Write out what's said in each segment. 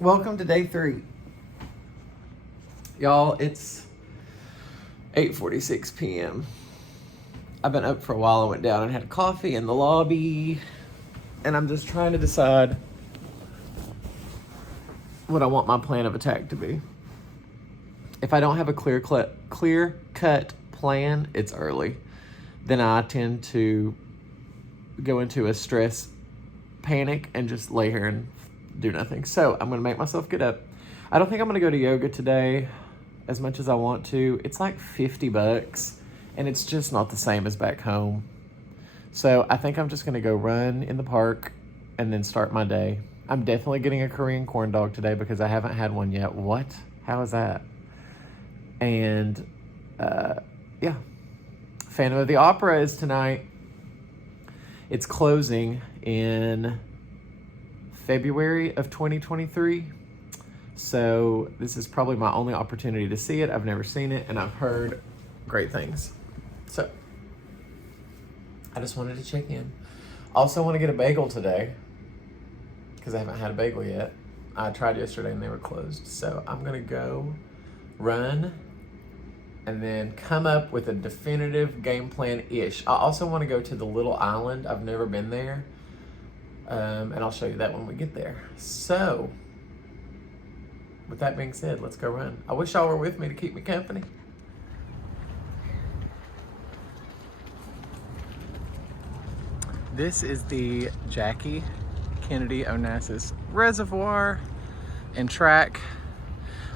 Welcome to day 3. Y'all, it's 8:46 p.m. I've been up for a while. I went down and had coffee in the lobby, and I'm just trying to decide what I want my plan of attack to be. If I don't have a clear-cut plan, it's early. Then I tend to go into a stress panic and just lay here and do nothing. So I'm going to make myself get up. I don't think I'm going to go to yoga today as much as I want to. It's like $50 and it's just not the same as back home. So I think I'm just going to go run in the park and then start my day. I'm definitely getting a Korean corn dog today because I haven't had one yet. What? How is that? And yeah, Phantom of the Opera is tonight. It's closing in February of 2023. So this is probably my only opportunity to see it. I've never seen it and I've heard great things. So I just wanted to check in. Also want to get a bagel today because I haven't had a bagel yet. I tried yesterday and they were closed. So I'm going to go run and then come up with a definitive game plan-ish. I also want to go to the little island. I've never been there. And I'll show you that when we get there. So, with that being said, let's go run. I wish y'all were with me to keep me company. This is the Jackie Kennedy Onassis Reservoir and track.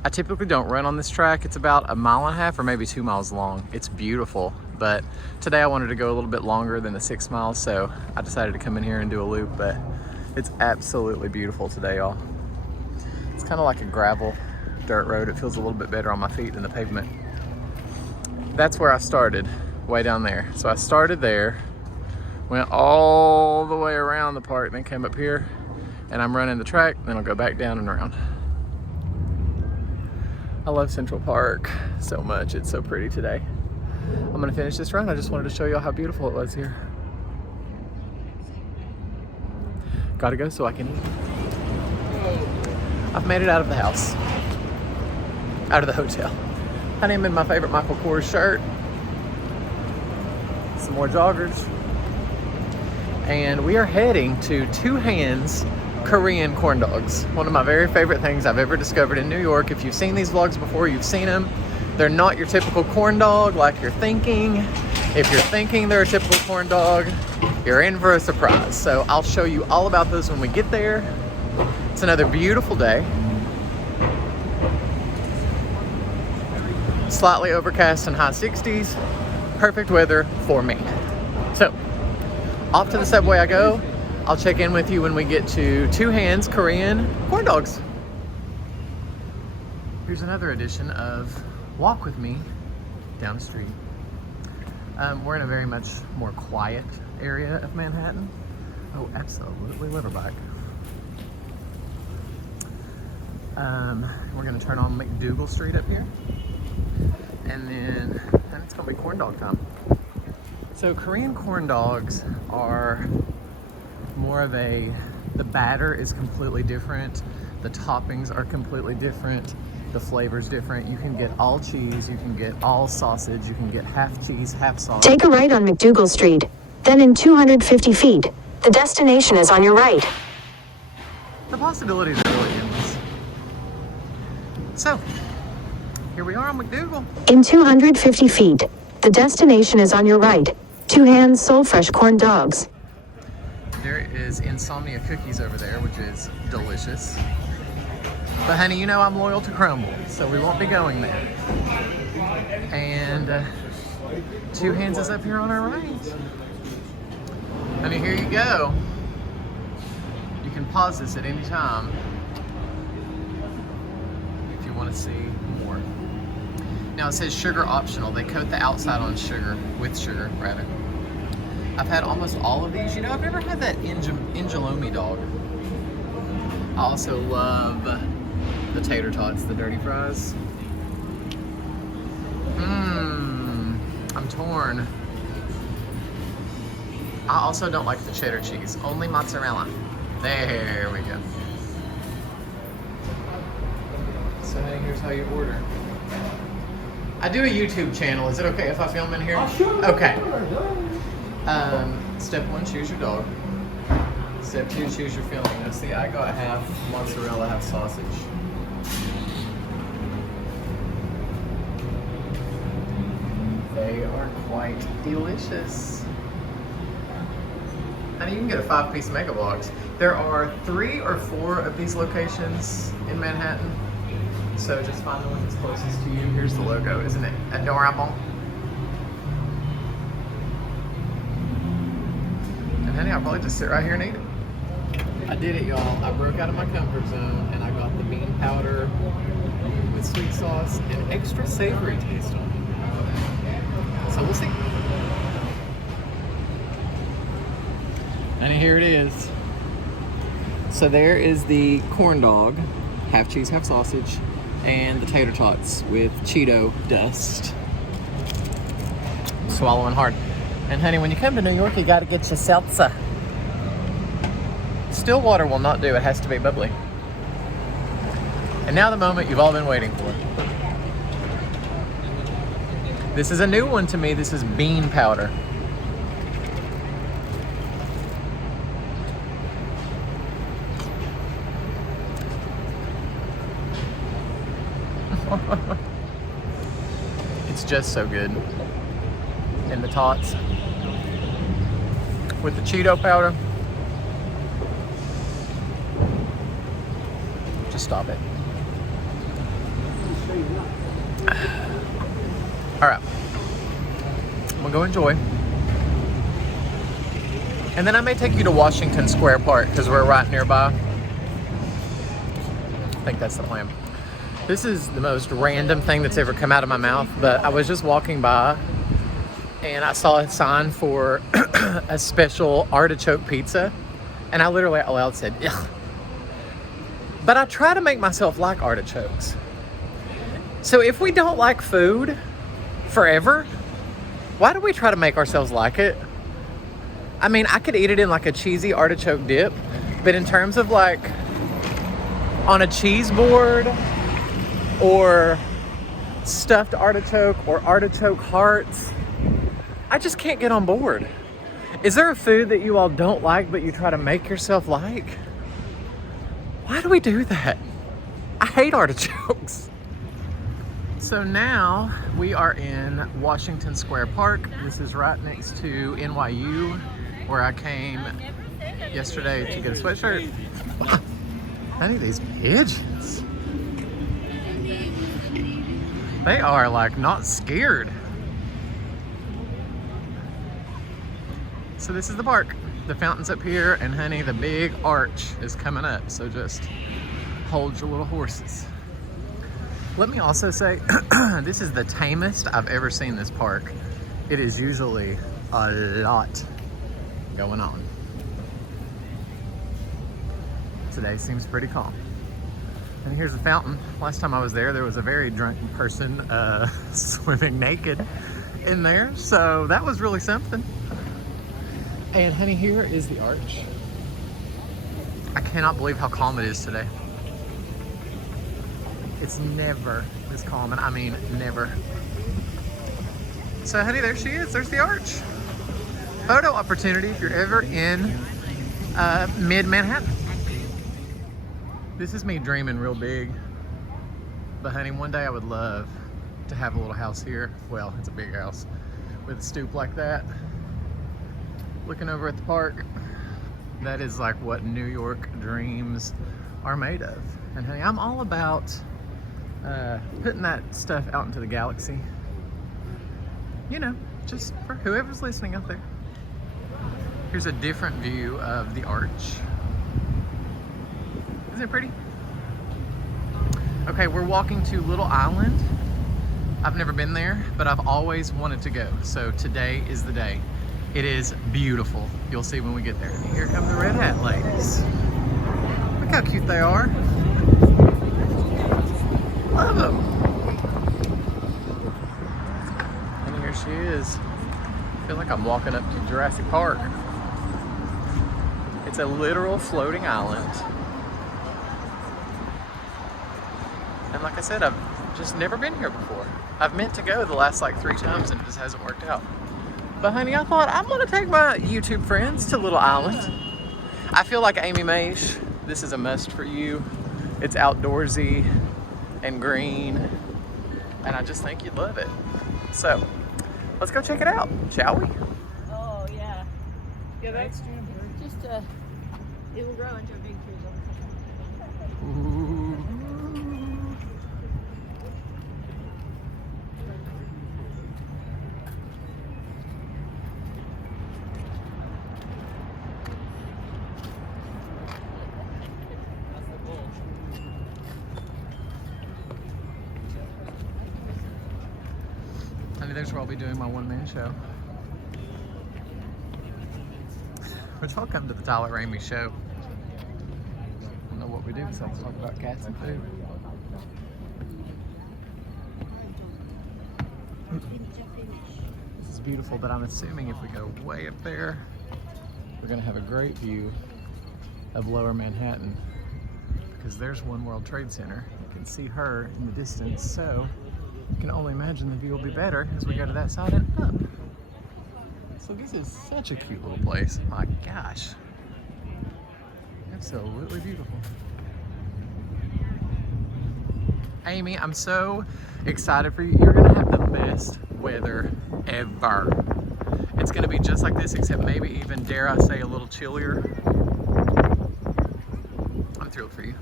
I typically don't run on this track. It's about 1.5 miles or maybe 2 miles long. It's beautiful, but today I wanted to go a little bit longer than the 6 miles, so I decided to come in here and do a loop, but it's absolutely beautiful today, y'all. It's kind of like a gravel dirt road. It feels a little bit better on my feet than the pavement. That's where I started, way down there. So I started there, went all the way around the park, then came up here, and I'm running the track, then I'll go back down and around. I love Central Park so much. It's so pretty today. I'm gonna finish this run. I just wanted to show y'all how beautiful it was here. Gotta go so I can eat. I've made it out of the house. Out of the hotel. Honey, I'm in my favorite Michael Kors shirt. Some more joggers. And we are heading to Two Hands Korean corn dogs. One of my very favorite things I've ever discovered in New York. If you've seen these vlogs before, you've seen them. They're not your typical corn dog like you're thinking. If you're thinking they're a typical corn dog, you're in for a surprise. So I'll show you all about those when we get there. It's another beautiful day. Slightly overcast and high 60s. Perfect weather for me. So, off to the subway I go. I'll check in with you when we get to Two Hands Korean corn dogs. Here's another edition of Walk With Me down the street. We're in a very much more quiet area of Manhattan. Oh, absolutely, liverback. We're gonna turn on McDougal Street up here. And then it's gonna be corn dog time. So Korean corn dogs are more of the batter is completely different. The toppings are completely different. The flavor's different. You can get all cheese, you can get all sausage, you can get half cheese, half sausage. Take a right on McDougal Street. Then in 250 feet, the destination is on your right. The possibilities are really endless. So, here we are on McDougal. In 250 feet, the destination is on your right. Two Hands Soul Fresh Corn Dogs. There is Insomnia Cookies over there, which is delicious. But honey, you know I'm loyal to Crumble, so we won't be going there. And Two Hands is up here on our right. Honey, here you go. You can pause this at any time if you want to see more. Now it says sugar optional. They coat the outside on sugar, with sugar rather. I've had almost all of these. You know, I've never had that Ingelomi dog. I also love the tater tots, the dirty fries. I'm torn. I also don't like the cheddar cheese, only mozzarella. There we go. So hey, here's how you order. I do a YouTube channel. Is it okay if I film in here? Sure. Okay. Step 1, choose your dog. Step 2, choose your filling. Now see, I got half mozzarella, half sausage. They are quite delicious. And you can get a 5-piece mega box. There are 3 or 4 of these locations in Manhattan. So just find the one that's closest to you. Here's the logo, isn't it adorable? And honey, I'll probably just sit right here and eat it. I did it, y'all. I broke out of my comfort zone and I got the bean powder with sweet sauce and extra savory taste on it. So we'll see. And here it is. So there is the corn dog, half cheese, half sausage, and the tater tots with Cheeto dust. Swallowing hard. And honey, when you come to New York, you gotta get your seltzer. Still water will not do, it has to be bubbly. And now the moment you've all been waiting for. This is a new one to me. This is bean powder. It's just so good. And the tots with the Cheeto powder. Just stop it. All right, I'm gonna go enjoy. And then I may take you to Washington Square Park because we're right nearby. I think that's the plan. This is the most random thing that's ever come out of my mouth, but I was just walking by and I saw a sign for a special artichoke pizza, and I literally out loud said, ugh. But I try to make myself like artichokes. So if we don't like food forever, why do we try to make ourselves like it? I mean, I could eat it in like a cheesy artichoke dip, but in terms of like on a cheese board or stuffed artichoke or artichoke hearts, I just can't get on board. Is there a food that you all don't like but you try to make yourself like? Why do we do that? I hate artichokes. So now we are in Washington Square Park. This is right next to NYU, where I came yesterday to get a sweatshirt. Honey, these pigeons. They are like not scared. So this is the park. The fountain's up here, and honey, the big arch is coming up. So just hold your little horses. Let me also say, this is the tamest I've ever seen this park. It is usually a lot going on. Today seems pretty calm. And here's the fountain. Last time I was there, there was a very drunk person swimming naked in there. So that was really something. And honey, here is the arch. I cannot believe how calm it is today. It's never this calm, and I mean never. So honey, there she is. There's the arch. Photo opportunity if you're ever in mid-Manhattan. This is me dreaming real big. But honey, one day I would love to have a little house here. Well, it's a big house with a stoop like that. Looking over at the park. That is like what New York dreams are made of. And honey, I'm all about putting that stuff out into the galaxy. You know, just for whoever's listening out there. Here's a different view of the arch. Isn't it pretty? Okay, we're walking to Little Island. I've never been there, but I've always wanted to go. So today is the day. It is beautiful. You'll see when we get there. And here come the red hat ladies. Look how cute they are. Love them. And here she is. I feel like I'm walking up to Jurassic Park. It's a literal floating island. And like I said, I've just never been here before. I've meant to go the last like 3 times and it just hasn't worked out. But honey, I thought I'm gonna take my YouTube friends to Little Island. I feel like Amy Maish, this is a must for you. It's outdoorsy and green, and I just think you'd love it. So, let's go check it out, shall we? Oh, yeah. Yeah, that's just it will grow into a big tree. Ooh. Honey, there's where I'll be doing my one-man show. Which I'll come to the Tyler Ramey show. I don't know what we do besides talk about cats and food. This is beautiful, but I'm assuming if we go way up there, we're gonna have a great view of Lower Manhattan, because there's One World Trade Center. You can see her in the distance, so you can only imagine the view will be better as we go to that side and up. So this is such a cute little place. My gosh. Absolutely beautiful. Amy, I'm so excited for you. You're gonna have the best weather ever. It's gonna be just like this, except maybe even, dare I say, a little chillier. I'm thrilled for you.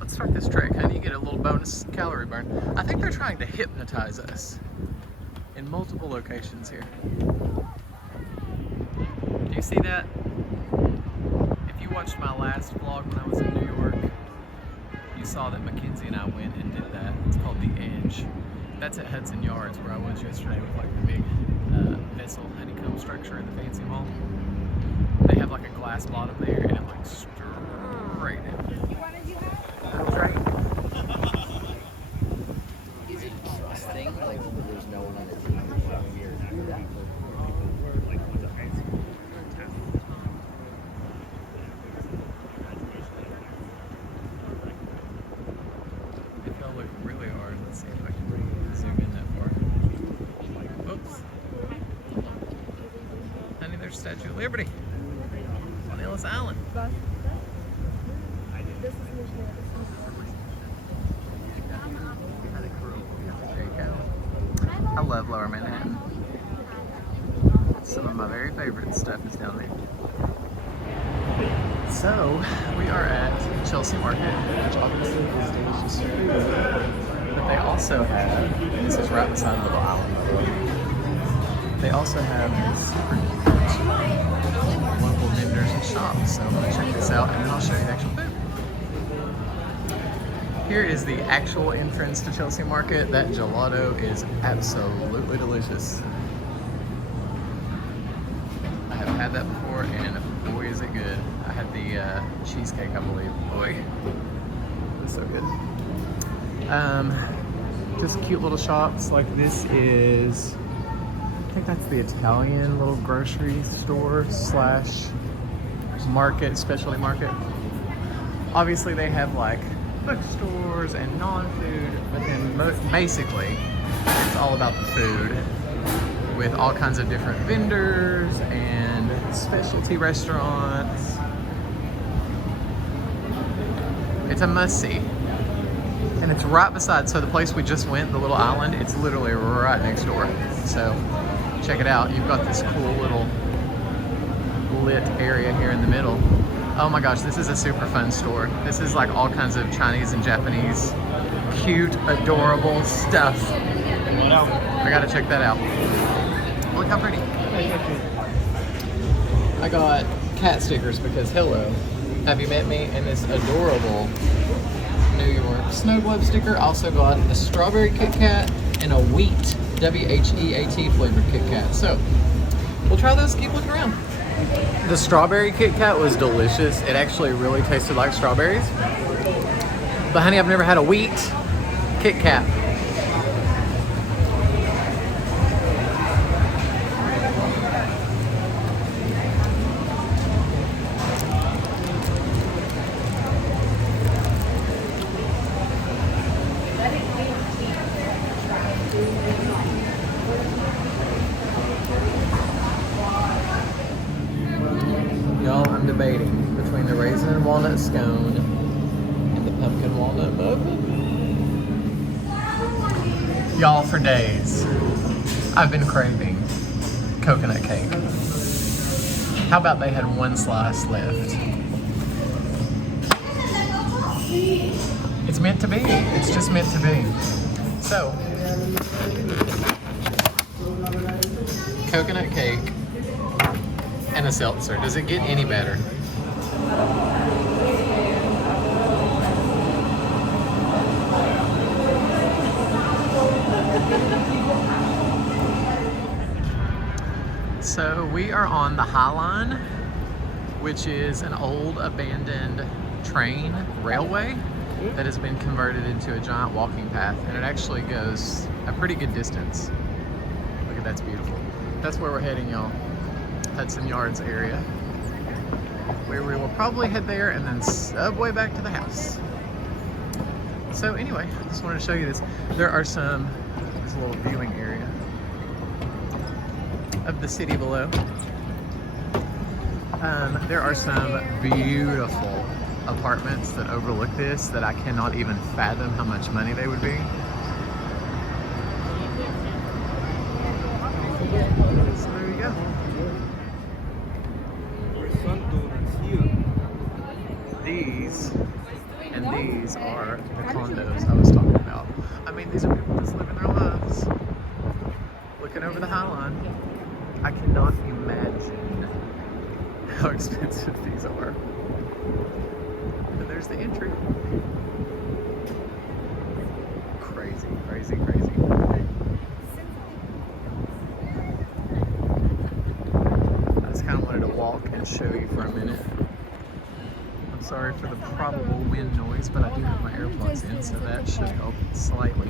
Let's start this trek, honey. You get a little bonus calorie burn. I think they're trying to hypnotize us in multiple locations here. Do you see that? If you watched my last vlog when I was in New York, you saw that Mackenzie and I went and did that. It's called The Edge. That's at Hudson Yards, where I was yesterday with like the big vessel honeycomb structure in the fancy mall. They have like a glass bottom there and it looks straight in. That was right. Is it a thing like there's no one on the team here to do that? If y'all look really hard, let's see if I can zoom in that far. Oops. Honey, there's Statue of Liberty on Ellis Island. I love Lower Manhattan. Some of my very favorite stuff is down there. So, we are at Chelsea Market, which obviously is delicious food. But they also have, and this is right beside Little Island, they also have these super cute local vendors and shops. So I'm going to check this out and then I'll show you the actual food. Here is the actual entrance to Chelsea Market. That gelato is absolutely delicious. I haven't had that before, and boy is it good. I had the cheesecake, I believe. Boy, it was so good. Just cute little shops. Like this is, I think that's the Italian little grocery store slash market, specialty market. Obviously they have like bookstores and non-food, but then basically it's all about the food with all kinds of different vendors and specialty restaurants. It's a must-see. And it's right beside, so the place we just went, the Little Island, it's literally right next door. So check it out. You've got this cool little lit area here in the middle. Oh my gosh, this is a super fun store. This is like all kinds of Chinese and Japanese cute, adorable stuff. I gotta check that out. Look how pretty. I got cat stickers because hello, have you met me? And this adorable New York snow globe sticker. I also got a strawberry Kit Kat and a wheat, W-H-E-A-T flavored Kit Kat. So we'll try those, keep looking around. The strawberry Kit Kat was delicious. It actually really tasted like strawberries. But honey, I've never had a wheat Kit Kat. I'm debating between the raisin and walnut scone and the pumpkin walnut muffin. Y'all, for days, I've been craving coconut cake. How about they had one slice left? It's meant to be. It's just meant to be. So, coconut cake and a seltzer. Does it get any better? So we are on the High Line, which is an old abandoned train railway that has been converted into a giant walking path, and it actually goes a pretty good distance. Look at that's beautiful. That's where we're heading, y'all. Hudson Yards area, where we will probably head there and then subway back to the house. So anyway, I just wanted to show you this. There are there's a little viewing area of the city below. There are some beautiful apartments that overlook this that I cannot even fathom how much money they would be. So there you go. These and these are the condos I was talking about. I mean, these are people just living their lives, looking over the High Line. I cannot imagine how expensive these are. And there's the entry. Crazy, crazy, crazy. I just kind of wanted to walk and show you for a minute. I'm sorry for the probable wind noise, but I do have my AirPods in, so that should help slightly.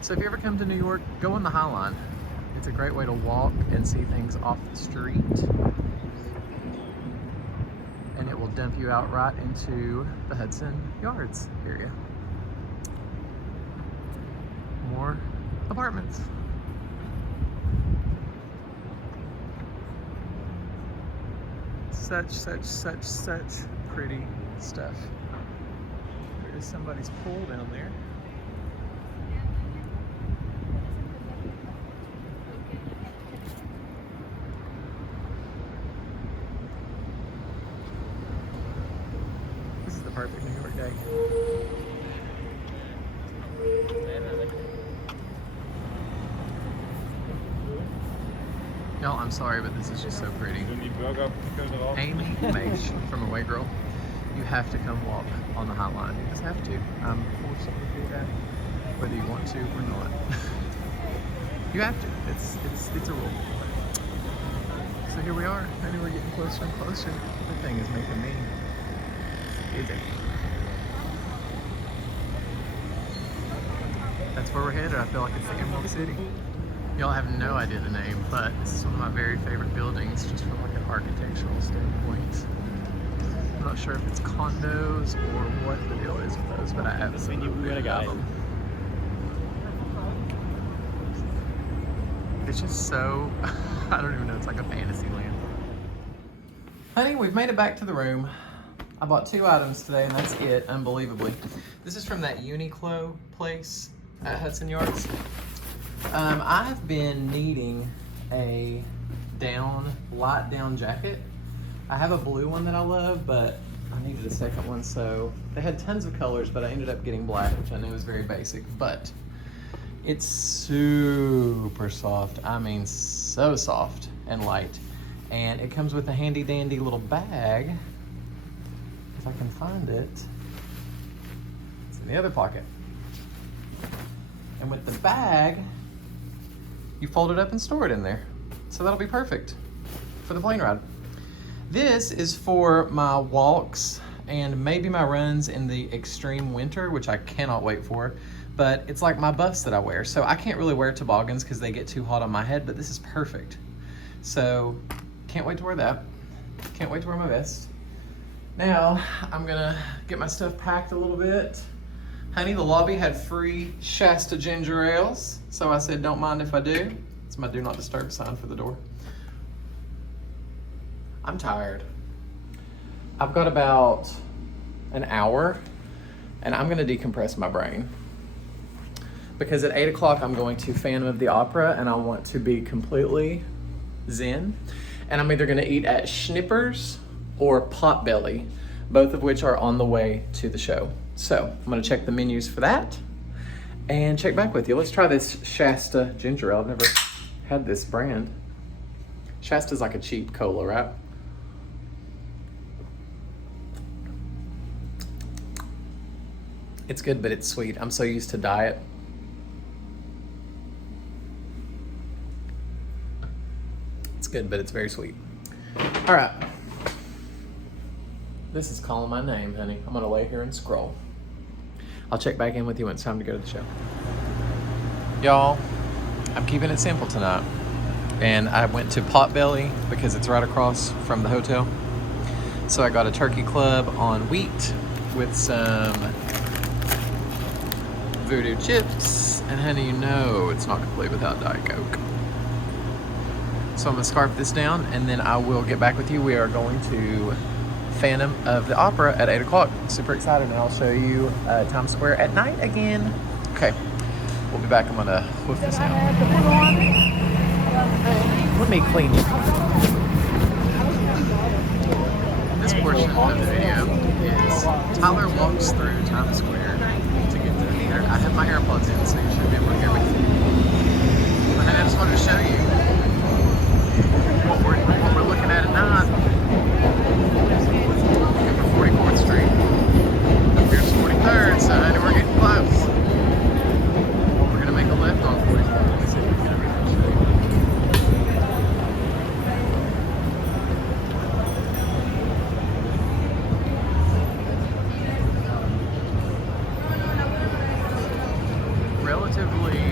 So if you ever come to New York, go on the High Line. It's a great way to walk and see things off the street. And it will dump you out right into the Hudson Yards area. More apartments. Such pretty stuff. There is somebody's pool down there. This is the perfect New York day. Y'all, I'm sorry, but this is just so pretty. Amy Maish from Away Girl, you have to come walk on the High Line. You just have to. I'm forcing you to do that, whether you want to or not. You have to. It's a rule. So here we are. I know we're getting closer and closer. The thing is making me dizzy. That's where we're headed. I feel like it's the Emerald City. Y'all have no idea the name, but this is one of my very favorite buildings, just from like an architectural standpoint. I'm not sure if it's condos or what the deal is with those, but I absolutely love them. It's just so, I don't even know, it's like a fantasy land. Honey, we've made it back to the room. I bought 2 items today, and that's it, unbelievably. This is from that Uniqlo place at Hudson Yards. I've been needing a light down jacket. I have a blue one that I love, but I needed a second one, so they had tons of colors, but I ended up getting black, which I know is very basic, but it's super soft. I mean, so soft and light. And it comes with a handy dandy little bag. If I can find it, it's in the other pocket. And with the bag, you fold it up and store it in there. So that'll be perfect for the plane ride. This is for my walks and maybe my runs in the extreme winter, which I cannot wait for, but it's like my buffs that I wear. So I can't really wear toboggans because they get too hot on my head, but this is perfect. So can't wait to wear that. Can't wait to wear my vest. Now I'm gonna get my stuff packed a little bit. Honey, the lobby had free Shasta ginger ales, so I said, don't mind if I do. It's my do not disturb sign for the door. I'm tired. I've got about an hour, and I'm gonna decompress my brain. Because at 8 o'clock, I'm going to Phantom of the Opera, and I want to be completely zen. And I'm either gonna eat at Schnippers or Potbelly, both of which are on the way to the show. So I'm gonna check the menus for that and check back with you. Let's try this Shasta ginger ale. I've never had this brand. Shasta's like a cheap cola, right? It's good, but it's sweet. I'm so used to diet. It's good, but it's very sweet. All right. This is calling my name, honey. I'm gonna lay here and scroll. I'll check back in with you when it's time to go to the show. Y'all, I'm keeping it simple tonight. And I went to Potbelly because it's right across from the hotel. So I got a turkey club on wheat with some voodoo chips. And honey, you know it's not complete without Diet Coke. So I'm gonna scarf this down and then I will get back with you. We are going to Phantom of the Opera at 8 o'clock. Super excited, and I'll show you Times Square at night again. Okay, we'll be back. I'm gonna whip this out. Let me clean it. This portion of the video is Tyler walks through Times Square to get to the theater. I have my AirPods in, so you should be able to hear me. But I just wanted to show you what we're looking at night. 44th Street. Here's 43rd, so honey, we're getting close. We're gonna make a left on 44th. Let's see if we can get over here. Relatively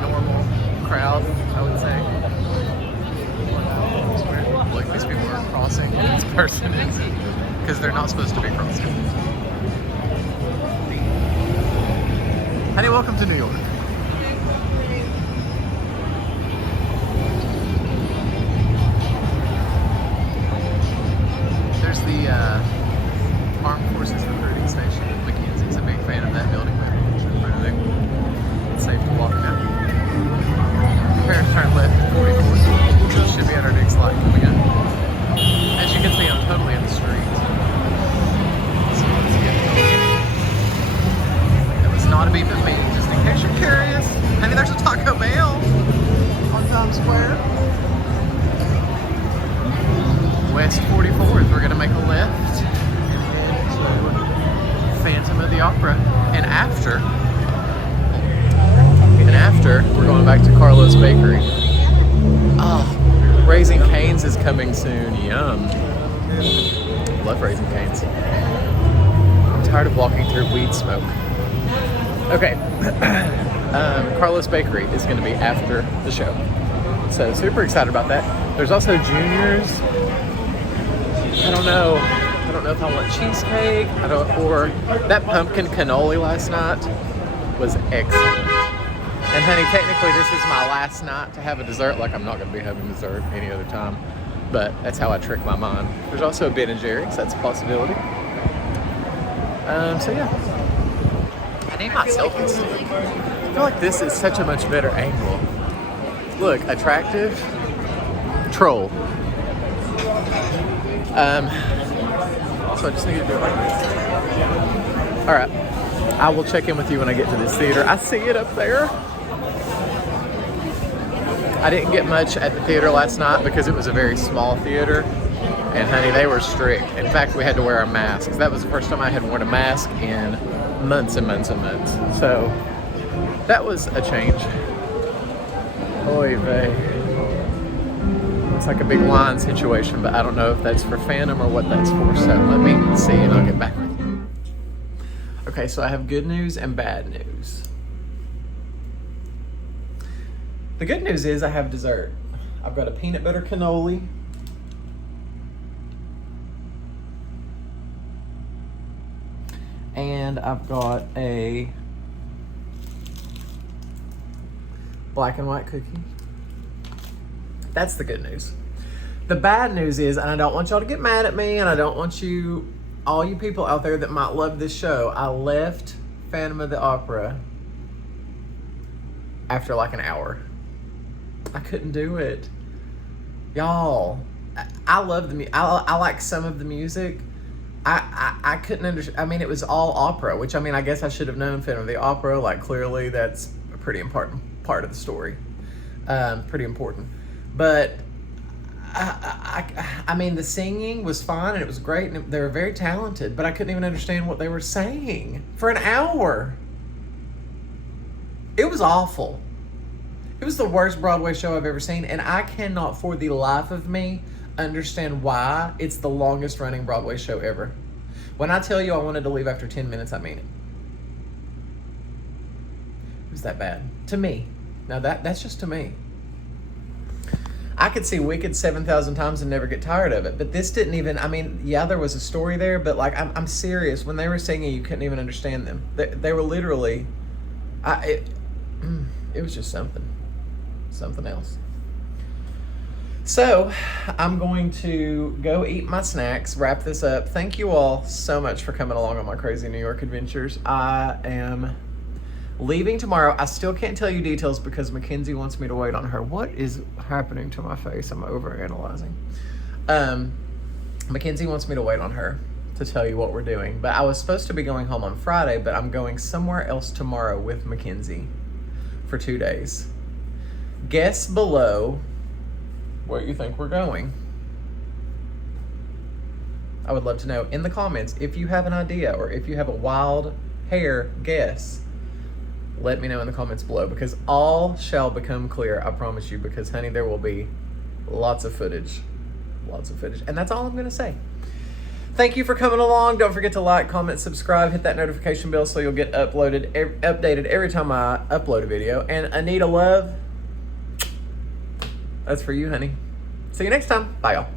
normal crowd, I would say. Like these people are crossing, and this person isn't, because they're not supposed to be crossing. Honey, welcome to New York. There's the Armed Forces Recruiting Station. Mackenzie's a big fan of that building. It's safe to walk now. Prepare to turn left at 44th. Should be at our next light coming up. As you can see, I'm totally in the street. So let's get going. That was not a beep at me, just in case you're curious. I mean, there's a Taco Bell on Times Square. West 44th, we're gonna make a left and head to Phantom of the Opera. And after, we're going back to Carlos Bakery. Oh. Raising Cane's is coming soon. Yum. Love Raising Cane's. I'm tired of walking through weed smoke. Okay. Carlos Bakery is going to be after the show. So super excited about that. There's also juniors. I don't know if I want cheesecake. Or that pumpkin cannoli last night was excellent. And honey, technically this is my last night to have a dessert. Like, I'm not going to be having dessert any other time. But that's how I trick my mind. There's also a Ben & Jerry's. That's a possibility. So yeah. I need my selfie stick. I feel like this is such a much better angle. Look, attractive. Troll. So I just need to do it like this. Alright. I will check in with you when I get to this theater. I see it up there. I didn't get much at the theater last night because it was a very small theater. And honey, they were strict. In fact, we had to wear our masks. That was the first time I had worn a mask in months and months and months. So that was a change. Oy vey. It's like a big line situation, but I don't know if that's for Phantom or what that's for. So let me see and I'll get back with you. Okay, so I have good news and bad news. The good news is I have dessert. I've got a peanut butter cannoli. And I've got a black and white cookie. That's the good news. The bad news is, and I don't want y'all to get mad at me, and I don't want you, all you people out there that might love this show, I left Phantom of the Opera after like an hour. I couldn't do it. Y'all, I love I like some of the music. I couldn't understand. I mean, it was all opera, which, I mean, I guess I should have known Phantom of the Opera. Like, clearly that's a pretty important part of the story. Pretty important. But I mean, the singing was fine and it was great and they were very talented, but I couldn't even understand what they were saying for an hour. It was awful. It was the worst Broadway show I've ever seen, and I cannot for the life of me understand why it's the longest running Broadway show ever. When I tell you I wanted to leave after 10 minutes, I mean it. It was that bad. To me. Now that's just to me. I could see Wicked 7,000 times and never get tired of it, but this didn't even, I mean, yeah, there was a story there, but like, I'm serious. When they were singing, you couldn't even understand them. They were literally, it was just something else. So I'm going to go eat my snacks, wrap this up. Thank you all so much for coming along on my crazy New York adventures. I am leaving tomorrow. I still can't tell you details because Mackenzie wants me to wait on her. What is happening to my face? I'm overanalyzing. Mackenzie wants me to wait on her to tell you what we're doing. But I was supposed to be going home on Friday, but I'm going somewhere else tomorrow with Mackenzie for 2 days. Guess below where you think we're going. I would love to know in the comments if you have an idea or if you have a wild hair guess. Let me know in the comments below, because all shall become clear, I promise you, because honey, there will be lots of footage. And that's all I'm going to say. Thank you for coming along. Don't forget to like, comment, subscribe, hit that notification bell so you'll get updated every time I upload a video. And Anita Love, that's for you, honey. See you next time. Bye, y'all.